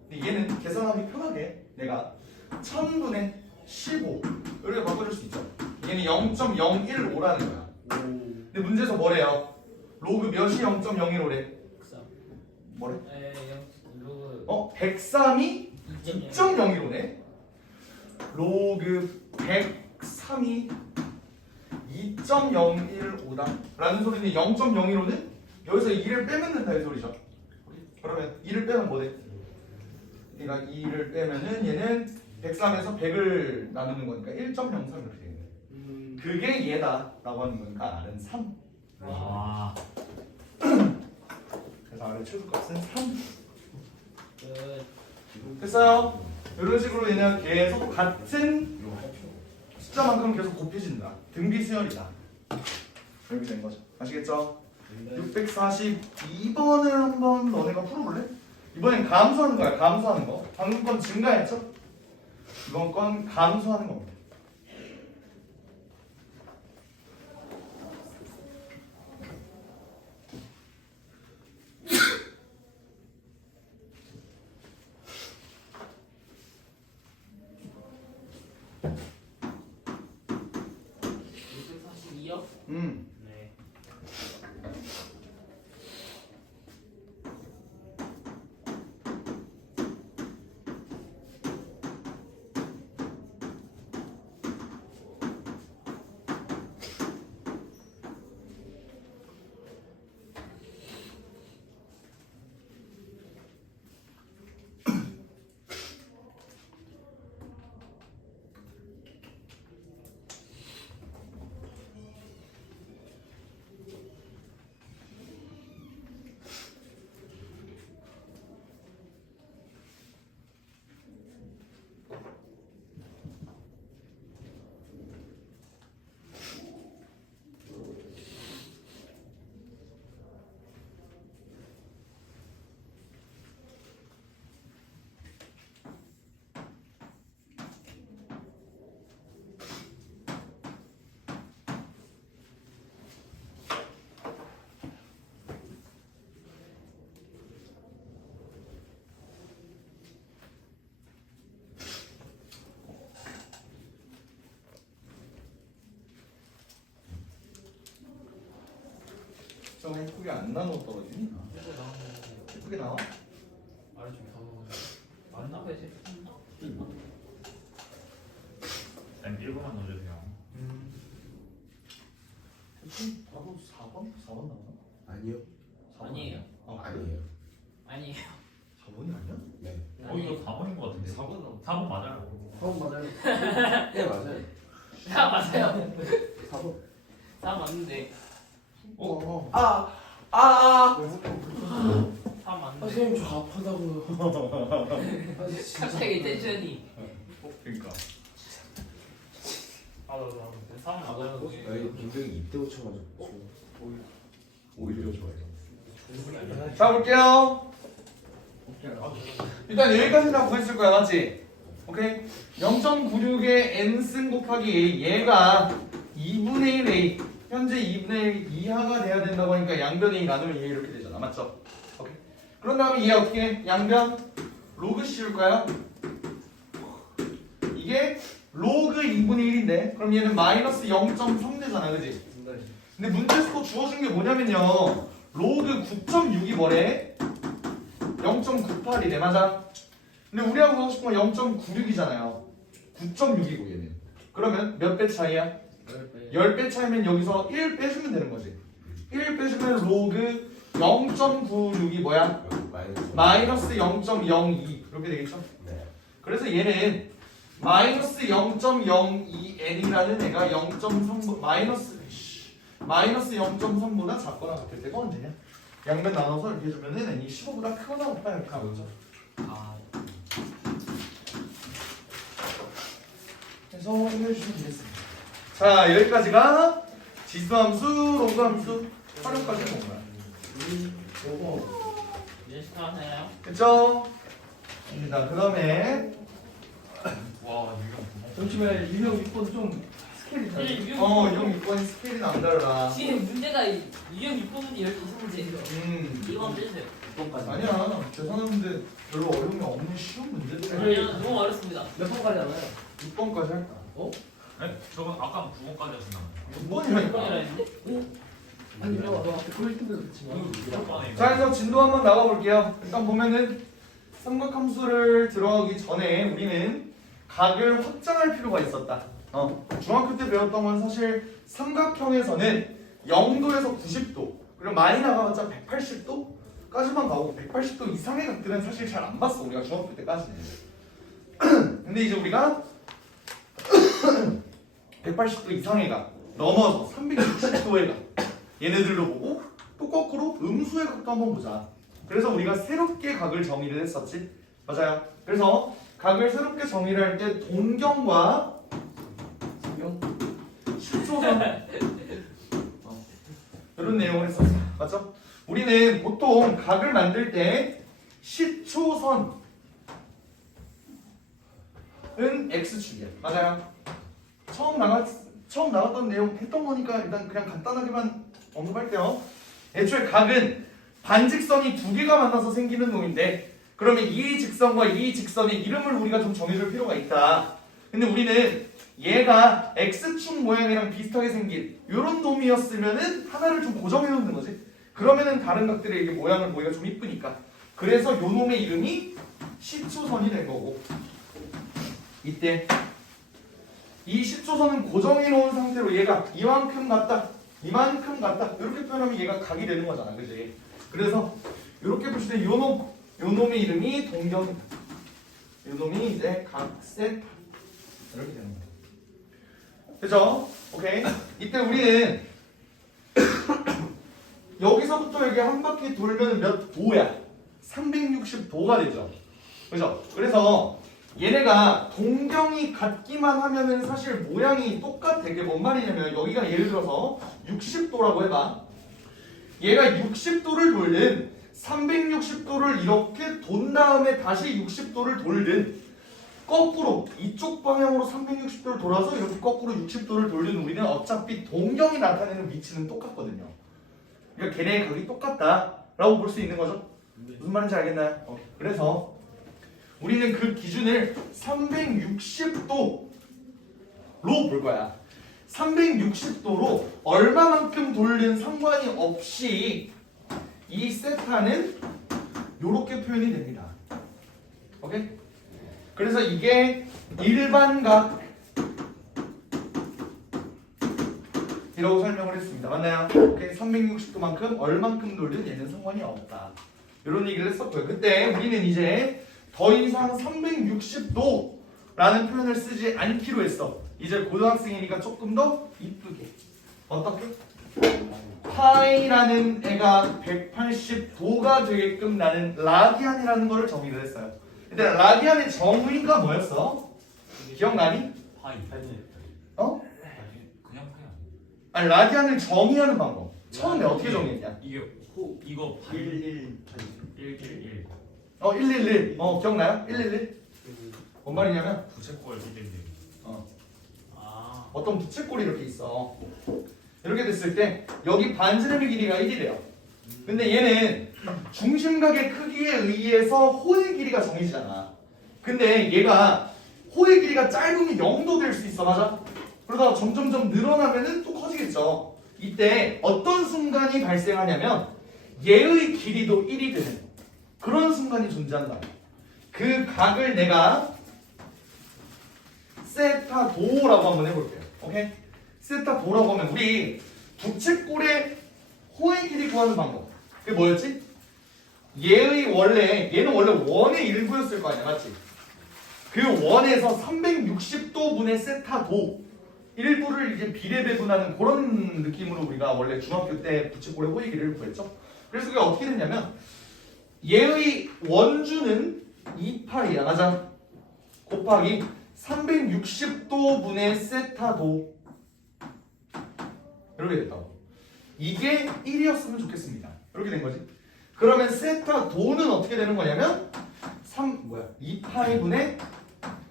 근데 얘는 계산하기 편하게 내가 1000분의 15 이렇게 바꿔줄 수 있죠. 얘는 0.015라는 거야. 근데 문제에서 뭐래요? 로그 몇이 0.015래? 뭐래? 103이 2.015네. 로그 103이 2.015다 라는 소리는 0.015는 여기서 2를 빼면 된다 이 소리죠. 그러면 2를 빼면 뭐돼? 그러니까 2를 빼면은 얘는 103에서 100을 나누는 거니까 1.03 이렇게 되겠네. 그게 얘다 라고 하는 거니까 R은 3. 와. 그래서 R의 최소값은 3. 됐어요? 이런 식으로 얘는 계속 같은 숫자만큼 계속 곱해진다. 등비 수열이다. 이렇게 된 거죠. 아시겠죠? 642번을 한번 너네가 풀어볼래? 이번엔 감수하는 거야. 감수하는 거. 방금 건 증가했죠? 이번 건 감수하는 겁니다. 좀 예쁘게 안 나눠 떨어지니? 이거 나오는데 예쁘게 나와? 아래쪽에 더 넣어서 안 나와야지. 쌤 1번만 넣어주세요. 바로 4번? 4번 나오나? 아니요. 4번 아니에요. 아, 아니에요. 아니에요. 4번이 아니야? 네. 이거 4번인 것 같은데. 4번 4번 맞아요. 4번 맞아요. 네 맞아요. 다 맞아요. 4번. 다 맞는데. 아. 아. 다 맞는데. 선생님 저 아프다고요. 아 진짜. 갑자기 텐션이. 그러니까. 나도. 3 맞아요. 아니 김병이 입대 붙여가지고 오히려 좋아요. 자 볼게요. 일단 여기까지 다 구했을 거야, 맞지? 오케이. 0.96의 n승 곱하기 a, 얘가 2분의 1 a, 현재 2분의 1 이하가 돼야 된다고 하니까 양변 a 나누면 얘 이렇게 되잖아, 맞죠? 오케이. 그런 다음에 얘 어떻게 해? 양변 로그 씌울까요? 이게 로그 2분의 1인데 그럼 얘는 마이너스 0.3 되잖아, 그지? 근데 문제에서 또 주어진 게 뭐냐면요, 로그 9.6이 뭐래? 0.98이래, 맞아? 근데 우리하고 하고 싶은 건 0.96이잖아요. 9.6이고 얘는. 그러면 몇 배 차이야? 10배 차이면 여기서 1 빼주면 되는 거지. 1 빼주면 로그 0.96이 뭐야? 마이너스 0.02 이렇게 되겠죠? 네. 그래서 얘는 마이너스 0.02n이라는 애가 0.3 마이너스 0.3보다 작거나 같을 때가 언제냐? 양변 나눠서 이렇게 해주면은 n이 15보다 크거나 같다 이렇게 하겠죠. 그래서 해주시면 되겠습니다. 자, 여기까지가 지수함수, 로그함수 활용까지는 뭔가요? 요거 이제 시작하세요. 그쵸? 자, 그 다음에 와 유형 잠시만요. 유형 6번 좀 스케일이 다르네. 유형 6번이 스케일이 남다르다. 지금 문제가 유형 6번문제 12문제. 이거 한번 빼주세요. 아니야, 계산하는데 별로 어려움이 없는 쉬운 문제들. 아니요, 너무 어렵습니다. 몇 번까지 하나요? 6번까지 할까? 네? 저건 아까 9번까지 하신다면 6번이라니까. 6번이라 했는데? 아니 너 앞에 그거 힘들어 그치만. 6번에 자, 그래서 진도 한번 나가볼게요. 일단 보면은 삼각함수를 들어가기 전에 우리는 각을 확장할 필요가 있었다. 중학교 때 배웠던 건 사실 삼각형에서는 0도에서 90도 그리고 많이 나가봤자 180도까지만 가고 180도 이상의 각들은 사실 잘 안 봤어, 우리가 중학교 때까지는. 근데 이제 우리가 180도 이상의 각 넘어서 360도의 각 얘네들로 보고 또 거꾸로 음수의 각도 한번 보자. 그래서 우리가 새롭게 각을 정의를 했었지. 맞아요. 그래서 각을 새롭게 정의를 할 때 동경과 식소선 이런 내용을 했었어. 맞죠? 우리는 보통 각을 만들 때 시초선은 x축이야. 맞아요. 처음 나갔던 내용 했던 거니까 일단 그냥 간단하게만 언급할게요. 애초에 각은 반직선이 두 개가 만나서 생기는 놈인데 그러면 이 직선과 이 직선의 이름을 우리가 좀 정해줄 필요가 있다. 근데 우리는 얘가 x축 모양이랑 비슷하게 생긴 이런 놈이었으면은 하나를 좀 고정해 놓는 거지. 그러면은 다른 각들의 이게 모양을 보기가 좀 이쁘니까. 그래서 요 놈의 이름이 시초선이 된 거고, 이때 이 시초선은 고정해 놓은 상태로 얘가 이만큼 같다, 이만큼 같다 이렇게 표현하면 얘가 각이 되는 거잖아, 그지? 그래서 이렇게 보실 때 요 놈의 이름이 동경이다. 요 놈이 이제 각셋 이렇게 되는 거야. 그죠? 오케이. 이때 우리는 여기서부터 여기 한 바퀴 돌면 몇 도야? 360도가 되죠. 그죠? 그래서 얘네가 동경이 같기만 하면은 사실 모양이 똑같아. 그게 뭔 말이냐면 여기가 예를 들어서 60도라고 해봐. 얘가 60도를 돌든 360도를 이렇게 돈 다음에 다시 60도를 돌든 거꾸로 이쪽 방향으로 360도를 돌아서 이렇게 거꾸로 60도를 돌든 우리는 어차피 동경이 나타내는 위치는 똑같거든요. 그러니까 걔네의 각이 똑같다라고 볼 수 있는 거죠. 무슨 말인지 알겠나요? 그래서 우리는 그 기준을 360도로 볼 거야. 360도로 얼마만큼 돌린 상관이 없이 이 세타는 요렇게 표현이 됩니다. 오케이? 그래서 이게 일반각 이라고 설명을 했습니다. 맞나요? 오케이? 360도만큼 얼만큼 돌든 얘는 상관이 없다. 이런 얘기를 했었고요. 그때 우리는 이제 더 이상 360도라는 표현을 쓰지 않기로 했어. 이제 고등학생이니까 조금 더 이쁘게. 어떻게? 파이라는 애가 180도가 되게끔 나는 라디안이라는 거를 정의를 했어요. 근데 라디안의 정의가 뭐였어? 기억나니? 파이. 어? 그냥 파이 아니야? 아니 라디안을 정의하는 방법. 처음에 어떻게 정의했냐? 이게 이거 파이 111. 111. 기억나요? 111. 뭔 말이냐면 부채꼴 111. 어떤 부채꼴이 이렇게 있어. 이렇게 됐을 때 여기 반지름의 길이가 1이래요. 근데 얘는 중심각의 크기에 의해서 호의 길이가 정해지잖아. 근데 얘가 호의 길이가 짧으면 0도 될 수 있어. 맞아? 그러다가 점점점 늘어나면은 또 커지겠죠. 이때 어떤 순간이 발생하냐면 얘의 길이도 1이 되는 그런 순간이 존재한다. 그 각을 내가 세타 도라고 한번 해볼게요. 오케이? 세타 도라고 하면 우리 부채꼴의 호의 길이 구하는 방법. 그게 뭐였지? 얘는 원래 원의 일부였을 거 아니야, 맞지? 그 원에서 360도 분의 세타 도 일부를 이제 비례배분하는 그런 느낌으로 우리가 원래 중학교 때 부채꼴의 호의 길이를 구했죠. 그래서 그게 어떻게 됐냐면 얘의 원주는 2파이야, 맞아? 곱하기 360도 분의 세타도 이렇게 됐다고. 이게 1이었으면 좋겠습니다. 이렇게 된 거지. 그러면 세타도는 어떻게 되는 거냐면 2파이 분의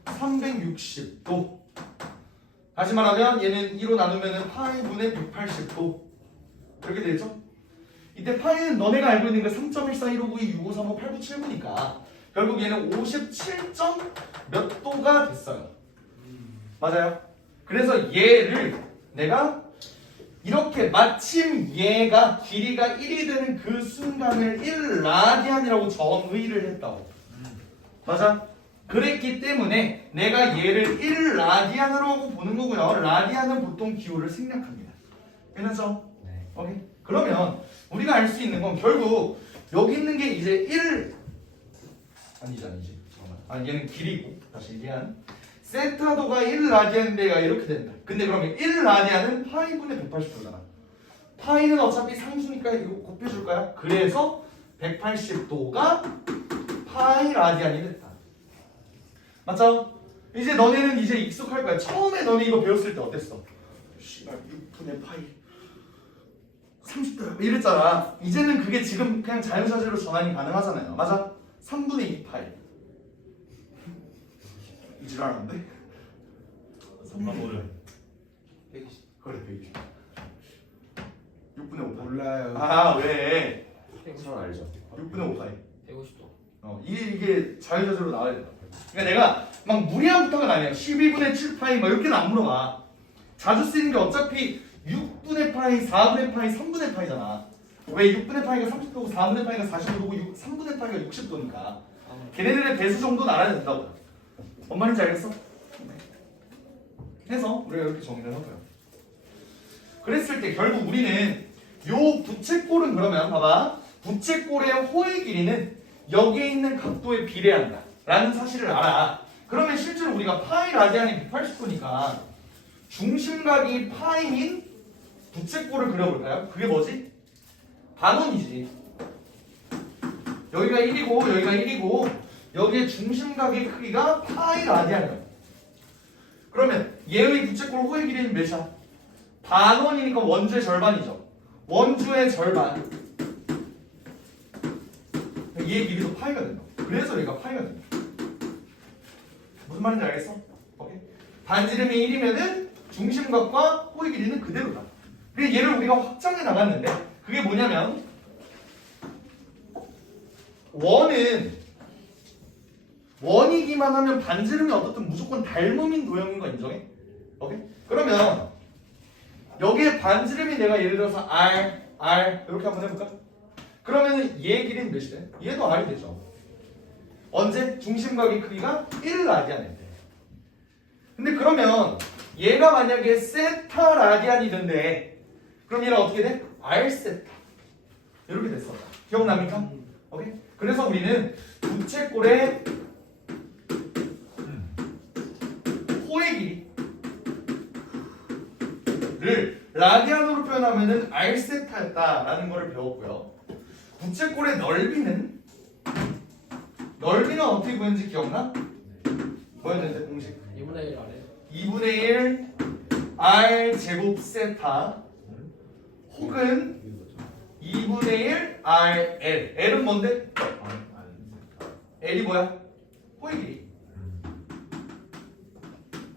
360도. 다시 말하면 얘는 2로 나누면 파이 분의 180도 이렇게 되죠. 이때 파이는 너네가 알고 있는 거 3.14159265358979니까 결국 얘는 57. 몇 도가 됐어요. 맞아요? 그래서 얘를 내가 이렇게 마침 얘가 길이가 1이 되는 그 순간을 1라디안이라고 정의를 했다고. 맞아? 그랬기 때문에 내가 얘를 1라디안으로 보는 거고요. 라디안은 보통 기호를 생략합니다. 괜찮죠? 네. 오케이. 그러면 우리가 알 수 있는 건 결국 여기 있는 게 이제 1 아니지. 잠깐만. 얘는 길이고 다시 얘기한 세타도가 1라디안인데가 이렇게 된다. 근데 그러면 1라디안은 파이분의 180도잖아. 파이는 어차피 상수니까 이거 곱해줄까요? 그래서 180도가 파이 라디안이 됐다. 맞죠? 이제 너네는 이제 익숙할 거야. 처음에 너네 이거 배웠을 때 어땠어? 씨발 6분의 파이 30도야 이랬잖아. 이제는 그게 지금 그냥 자유자재로 전환이 가능하잖아요. 맞아? 3분의 2 파이 이지랄한데? 3만 120 그래 120 6분의 5 파이 몰라요. 아 왜? 전 알죠. 6분의 5 파이 150도. 이게 자유자재로 나와야 된다. 그러니까 내가 막 무리한 부탁은 아니야. 12분의 7 파이 막 이렇게는 안 물어봐. 자주 쓰이는 게 어차피 6분의 파이, 4분의 파이, 3분의 파이잖아. 왜 6분의 파이가 30도고 4분의 파이가 40도고 3분의 파이가 60도니까 걔네들의 배수 정도는 알아야 된다고. 뭔 말인지 알겠어? 해서 우리가 이렇게 정리를 하고요. 그랬을 때 결국 우리는 요 부채꼴은 그러면 봐봐. 부채꼴의 호의 길이는 여기에 있는 각도에 비례한다 라는 사실을 알아. 그러면 실제로 우리가 파이 라디안이 180도니까 중심각이 파이인 부채꼴을 그려볼까요? 그게 뭐지? 반원이지. 여기가 1이고 여기가 1이고 여기에 중심각의 크기가 파이 라디안이에요. 그러면 얘의 부채꼴 호의 길이는 몇이야? 반원이니까 원주의 절반이죠. 원주의 절반. 얘의 길이도 파이가 된다. 그래서 얘가 파이가 된다. 무슨 말인지 알겠어? 오케이? 반지름이 1이면은 중심각과 호의 길이는 그대로다. 근데 얘를 우리가 확장해 나갔는데 그게 뭐냐면 원이기만 하면 반지름이 어떻든 무조건 닮음인 도형인 거 인정해? 오케이? 그러면 여기에 반지름이 내가 예를 들어서 R 이렇게 한번 해볼까? 그러면은 얘 길이는 몇이 돼? 얘도 R이 되죠. 언제? 중심각의 크기가 1라디안일 때. 근데 그러면 얘가 만약에 세타 라디안이던데 그럼 얘는 어떻게 돼? R 세타 이렇게 됐어. 기억납니까? 오케이? 그래서 우리는 부채꼴의 호의 길이를 라디안으로 표현하면은 R 세타였다라는 거를 배웠고요. 부채꼴의 넓이는 어떻게 구했는지 기억나? 뭐였는데 공식? 2분의 1 아래 2분의 1 R 제곱 세타 혹은 2분의 1 R L. L은 뭔데? L이 뭐야? 호의 길이.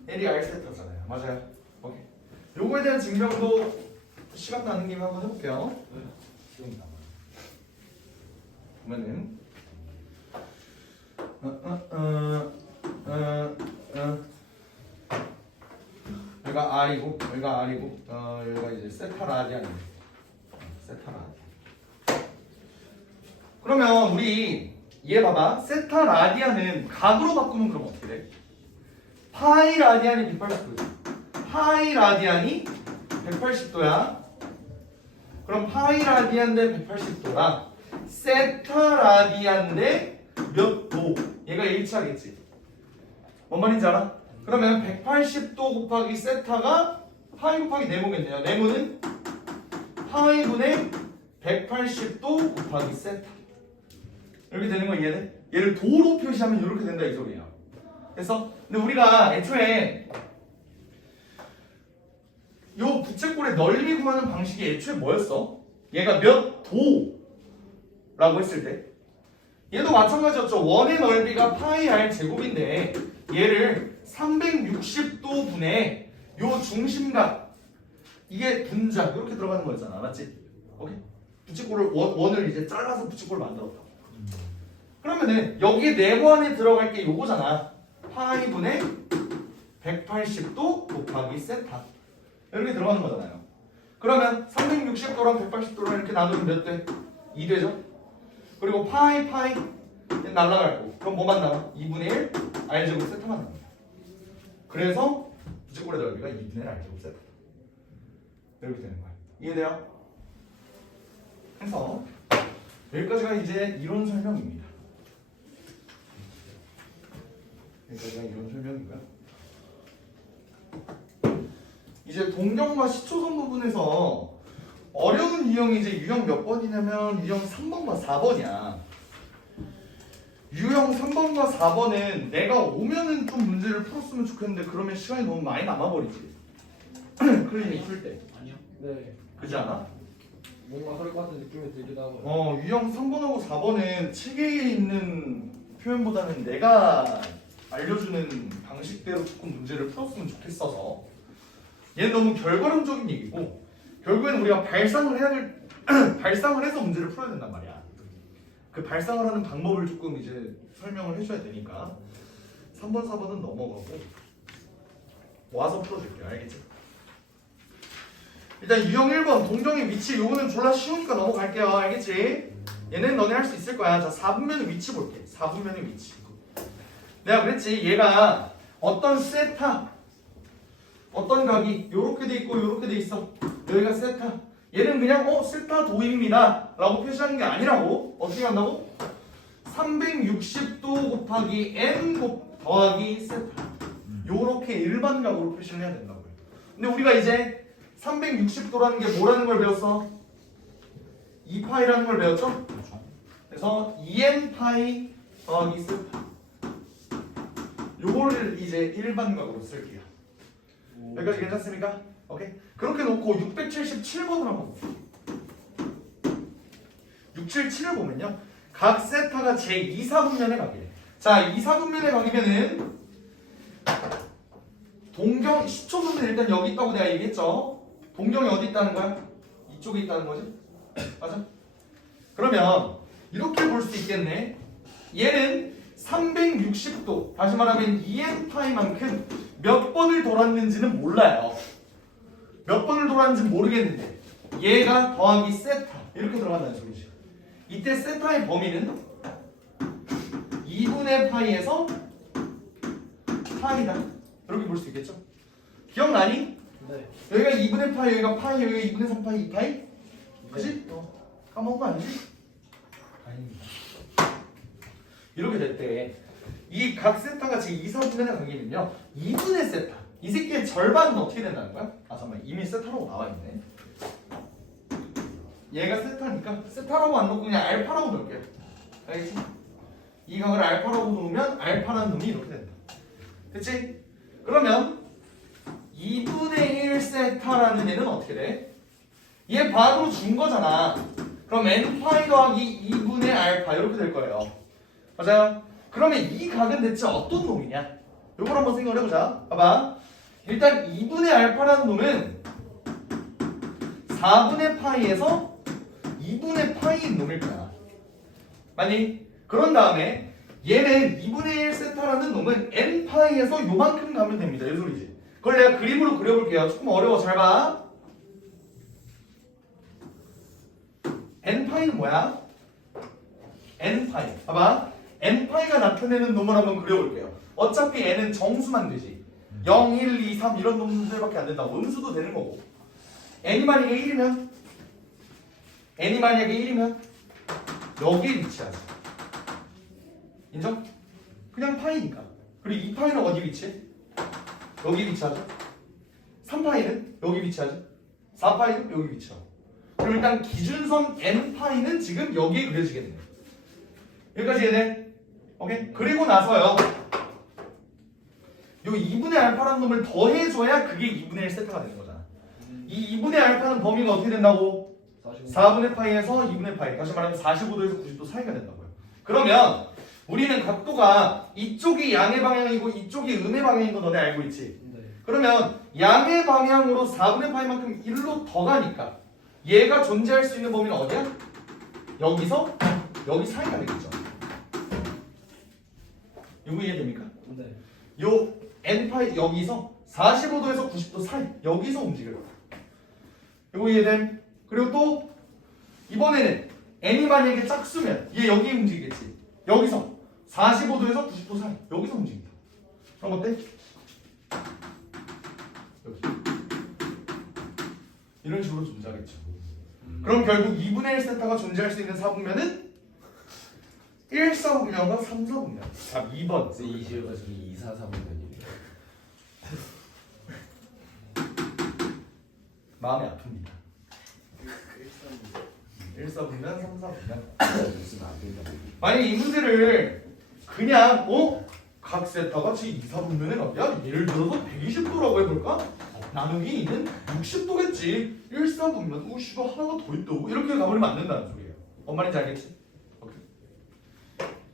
L이 R 세타잖아요. 맞아요. 오케이. 요거에 대한 증명도 시간 나는 김에 한번 해볼게요. 보면은 여기가 R이고 여기가 R이고 여기가 이제 세타 라디안이에요. 세타 라디안. 그러면 우리 얘 봐봐. 세타 라디안은 각으로 바꾸면 그럼 어떻게 돼? 파이 라디안이 180도야. 파이 라디안이 180도야. 그럼 파이 라디안 대 180도랑 세타 라디안 대 몇 도? 얘가 일치하겠지. 뭔 말인지 알아? 그러면 180도 곱하기 세타가 파이 곱하기 네모겠네요. 네모는 파이분의 180도 곱하기 세타. 이렇게 되는 거 이해돼? 얘를 도로 표시하면 이렇게 된다 이 소리야. 그래서 근데 우리가 애초에 요 부채꼴의 넓이 구하는 방식이 애초에 뭐였어? 얘가 몇 도라고 했을 때 얘도 마찬가지였죠. 원의 넓이가 파이 r 제곱인데 얘를 360도 분의 요 중심각 이게 분자 이렇게 들어가는 거였잖아. 맞지? 오케이? 부채꼴을 원을 이제 잘라서 부채꼴을 만들었다. 그러면은 여기 네모 안에 들어갈 게 요거잖아. 파이 분의 180도 곱하기 세타 이렇게 들어가는 거잖아요. 그러면 360도랑 180도랑 이렇게 나누면 몇 돼? 2 되죠? 그리고 파이 날라갈 거. 그럼 뭐만 남아? 2분의 1 R제곱 세타만 남습니다. 그래서 부채꼴의 넓이가 2분의 1 R제곱 세타 이렇게 되는 거야. 이해돼요? 그래서 여기까지가 이제 이론 설명입니다. 여기까지가 이론 설명이고요. 이제 동경과 시초선 부분에서 어려운 유형이 이제 유형 몇 번이냐면 유형 3번과 4번이야. 유형 3번과 4번은 내가 오면은 좀 문제를 풀었으면 좋겠는데 그러면 시간이 너무 많이 남아버리지. 클리닉 풀 때. 아니요. 네. 그렇지 않아? 뭔가 그럴 것 같은 느낌이 들기도 하고. 유형 3번하고 4번은 책에 있는 표현보다는 내가 알려주는 방식대로 조금 문제를 풀었으면 좋겠어서 얘는 너무 결과론적인 얘기고 결국에는 우리가 발상을 해야 될 발상을 해서 문제를 풀어야 된단 말이야. 그 발상을 하는 방법을 조금 이제 설명을 해줘야 되니까 3번, 4번은 넘어가고 모아서 풀어줄게요. 알겠지? 일단 유형 1번 동경의 위치 요거는 졸라 쉬우니까 넘어갈게요. 알겠지? 얘는 너네 할 수 있을 거야. 자 4분면의 위치 볼게. 4분면의 위치 내가 그랬지 얘가 어떤 세타 어떤 각이 요렇게 돼 있고 요렇게 돼 있어. 여기가 세타 얘는 그냥 세타 도입니다 라고 표시하는 게 아니라고. 어떻게 한다고? 360도 곱하기 n 더하기 세타 요렇게 일반각으로 표시를 해야 된다고요. 근데 우리가 이제 360도라는 게 뭐라는 걸 배웠어? 2파이라는 걸 배웠죠? 그래서 2n파이 더하기 세타 요거를 이제 일반각으로 쓸게요. 여기까지 괜찮습니까? 오케이. 그렇게 놓고 677번을 한번 볼게요. 677을 보면요. 각 세타가 제2사분면의 각이래. 자, 2사분면의 각이면은 동경 시초선은 일단 여기 있다고 내가 얘기했죠. 동경이 어디 있다는 거야? 이쪽에 있다는 거지? 맞아? 그러면 이렇게 볼 수 있겠네. 얘는 360도 다시 말하면 2n파이만큼 몇 번을 돌았는지는 몰라요. 몇 번을 돌았는지 모르겠는데 얘가 더하기 세타 이렇게 들어간다는 소리지. 이때 세타의 범위는 2분의 파이에서 파이다 이렇게 볼 수 있겠죠? 기억나니? 네. 여기가 2분의 파이, 여기가 파이, 여기가 2분의 3파이, 2파이? 그치? 까먹은 거 아니지? 아닙니다. 이렇게 될 때 이 각 세타가 지금 2, 4분의 관계는요 2분의 세타 이 새끼의 절반은 어떻게 된다는 거야? 아 잠깐만 이미 세타라고 나와있네. 얘가 세타니까 세타라고 안 넣고 그냥 알파라고 넣을게요. 알겠지? 이 각을 알파라고 놓으면 알파라는 놈이 이렇게 된다. 그치? 그러면 2분의 1 세타라는 얘는 어떻게 돼? 얘 바로 준 거잖아. 그럼 n파이 더하기 2분의 알파 이렇게 될 거예요. 맞아요? 그러면 이 각은 대체 어떤 놈이냐? 요걸 한번 생각을 해보자. 봐봐. 일단 2분의 알파라는 놈은 4분의 파이에서 2분의 파이인 놈일 거야. 맞니? 그런 다음에 얘는 2분의 1 세타라는 놈은 n파이에서 요만큼 가면 됩니다. 이 소리지. 그걸 내가 그림으로 그려볼게요. 조금 어려워. 잘 봐. n파이는 뭐야? n파이. 봐봐. n파이가 나타내는 놈을 한번 그려볼게요. 어차피 n은 정수만 되지. 0, 1, 2, 3 이런 놈들밖에 안 된다고. 음수도 되는 거고. n이 만약에 1이면 여기에 위치하지. 인정? 그냥 파이니까. 그리고 2파이는 어디 위치해? 여기 위치하죠. 3파이는 여기 위치하죠. 4파이는 여기 위치하고. 그럼 일단 기준선 n파이는 지금 여기에 그려지겠네요. 여기까지 이해돼? 오케이? 그리고 나서요. 요 2분의 알파라는 놈을 더해줘야 그게 2분의 1 세타가 되는 거잖아. 이 2분의 알파는 범위가 어떻게 된다고? 4분의 파이에서 2분의 파이. 다시 말하면 45도에서 90도 사이가 된다고요. 그러면 우리는 각도가 이쪽이 양의 방향이고 이쪽이 음의 방향인 거 너네 알고 있지? 네. 그러면 양의 방향으로 4분의 파이만큼 1로 더 가니까 얘가 존재할 수 있는 범위는 어디야? 여기서 여기 사이가 되겠죠. 이거 이해됩니까? 네. 요 n파이 여기서 45도에서 90도 사이 여기서 움직여요. 이거 이해됨? 그리고 또 이번에는 n이 만약에 짝수면 얘 여기 움직이겠지. 여기서 45도에서 90도 사이 여기서 움직인다. 그럼 어때? 여기 이런 식으로 존재하겠죠. 그럼 결국 2분의 1 세타가 존재할 수 있는 사분면은 1, 4분면과 3, 4분면. 답 2번. 그래서 이 지효가 저기 2, 4, 3분면이에요. 마음이 아픕니다. 1, 4분면, 3, 4분면. 무슨 안 된다고. 만약 이 문제를 그냥 각 세타가 지금 2, 4분면에 야 예를 들어서 120도라고 해볼까? 나누기 2는 60도겠지. 1, 4분면 씨발 하나가 더 있다고 이렇게 가버리면 안 된다는 소리예요. 뭔 말인지 알겠지? 오케이.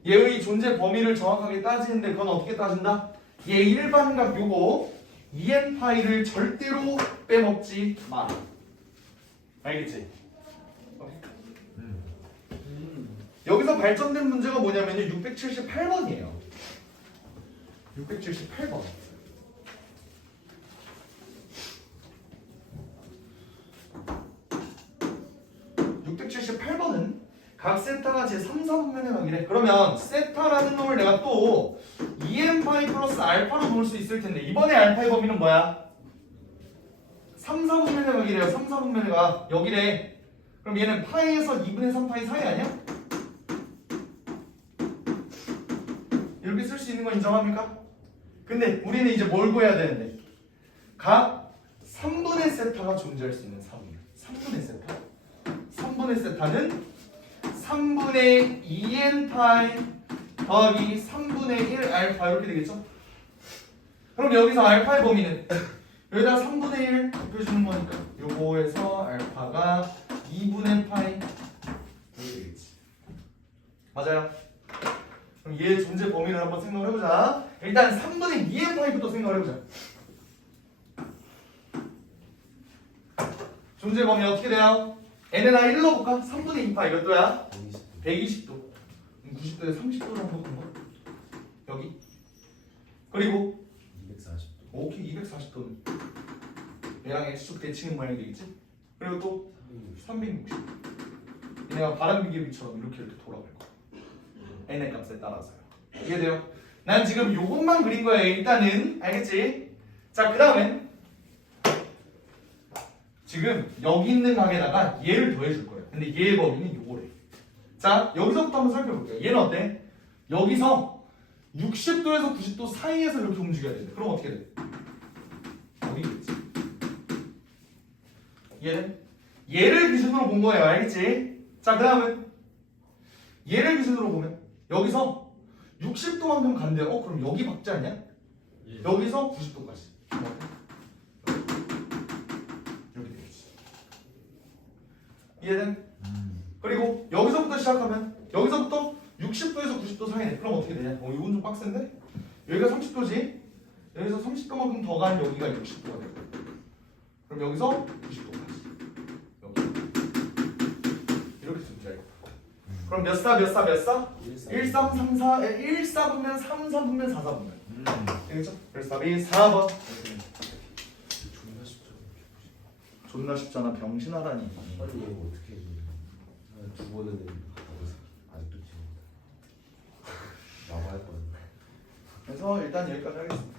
얘의 존재 범위를 정확하게 따지는데 그건 어떻게 따진다? 얘 일반값 요거 2n파이를 절대로 빼먹지 마. 알겠지? 오케이. 여기서 발전된 문제가 뭐냐면요 678번이에요 678번 678번은 각 세타가 제 3, 4분면의 관계래. 그러면 세타라는 놈을 내가 또 2n파이 플러스 알파로 놓을 수 있을 텐데 이번에 알파의 범위는 뭐야? 3, 4분면의 관계래요. 3, 4분면의 가 여기래. 그럼 얘는 파이에서 2분의 3파이 사이 아니야? 이렇게 쓸 수 있는 거 인정합니까? 근데 우리는 이제 뭘 구해야 되는데 각 3분의 세타가 존재할 수 있는 사분면 3분의 세타 3분의 세타는 3분의 2n파이 더하기 3분의 1 알파 이렇게 되겠죠? 그럼 여기서 알파의 범위는 여기다 3분의 1 곱해주는 거니까 요거에서 알파가 2분의 파이 이렇게 되겠지. 맞아요? 그럼 얘의 존재 범위를 한번 생각을 해보자. 일단 3분의 2n파이부터 생각을 해보자. 존재 범위 어떻게 돼요? n을 나 1로 볼까? 3분의 2파 이것도야 120도 90도에 30도로 한번 본 거. 여기 그리고 240도. 오케이 240도는 얘랑 x축 대칭인 모양이 되겠지? 그리고 또 360. 얘네가 바람비계비처럼 이렇게 돌아갈 거야. n의 값에 따라서요. 이해돼요? 난 지금 요것만 그린 거야 일단은. 알겠지? 자, 그 다음엔 지금 여기 있는 각에다가 얘를 더해줄 거예요. 근데 얘의 범위는 요거래. 자, 여기서부터 한번 살펴볼게요. 얘는 어때? 여기서 60도에서 90도 사이에서 이렇게 움직여야 돼. 그럼 어떻게 돼? 여기겠지. 얘를 기준으로 본 거예요. 알겠지? 자, 그 다음은 얘를 기준으로 보면 여기서 60도만큼 간대요. 그럼 여기 박지 않냐? 여기서 90도까지. 이렇게 되겠지. 이해된? 그리고 여기서부터 시작하면 여기서부터 60도에서 90도 사이네. 그럼 어떻게 되냐? 이건 좀 빡센데? 여기가 30도지? 여기서 30도만큼 더 간 여기가 60도가 되고 그럼 여기서 90도까지 여기 이렇게 준비할 거야. 그럼 몇 사? 1, 3, 3, 4 1, 4분면 3, 3분면 4, 4분면 되겠죠? 그래서 답이 4번. 존나 쉽죠. 존나 쉽잖아. 병신하라니. 아니 이거 어떻게 해줘? 두 번은 아직도 지금 나와야 할 거야. 그래서 일단 여기까지 하겠습니다.